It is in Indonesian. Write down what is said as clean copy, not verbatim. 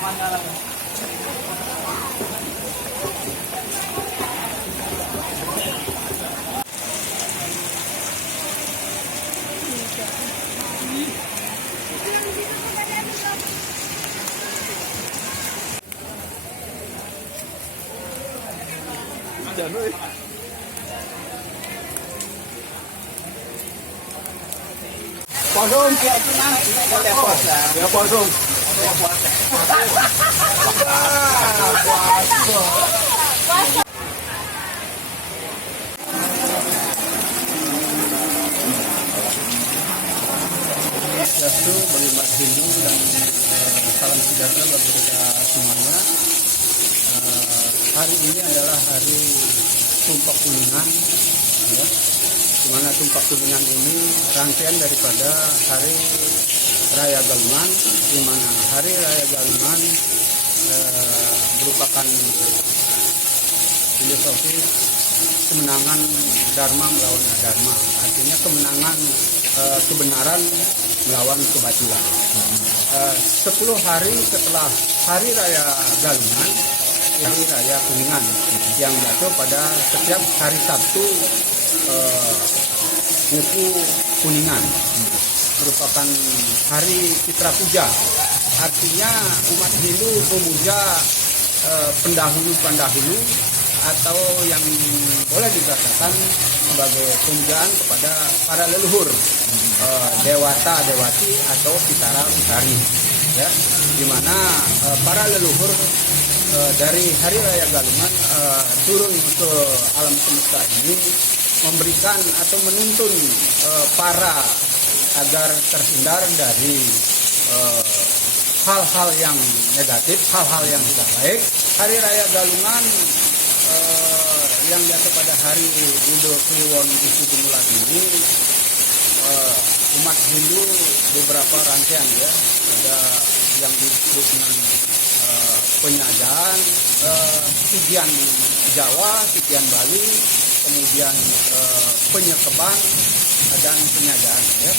Jangan. Posong, dia puasa. Dia posong. Puasa. Swastiastu bagi umat Hindu dan salam sejahtera bagi kita semuanya. Hari ini adalah hari Tumpak Kuningan, ya. Di mana Tumpak Kuningan ini rangkaian daripada Hari Raya Galuman, di mana Hari Raya Galuman merupakan filosofi kemenangan Dharma melawan Adharma, artinya kemenangan kebenaran melawan kebatilan. 10 hari setelah Hari Raya Galuman, Hari Raya Kuningan yang jatuh pada setiap hari Sabtu Nguku Kuningan, merupakan hari Citra Puja. Artinya umat Hindu memuja pendahulu-pendahulu atau yang boleh dikatakan sebagai pemujaan kepada para leluhur, dewata dewati atau pitara pitari, ya, di mana para leluhur dari Hari Raya Galuman turun ke alam semesta ini memberikan atau menuntun para agar terhindar dari hal-hal yang negatif, hal-hal yang tidak baik. Hari Raya Galungan yang jatuh pada hari Budo Kliwon Isu Gumulan ini, umat Hindu beberapa rangkaian, ya, ada yang disebut dengan penyadaan, Tidian Jawa, Tidian Bali, kemudian penyekeban dan penyadaan, ya.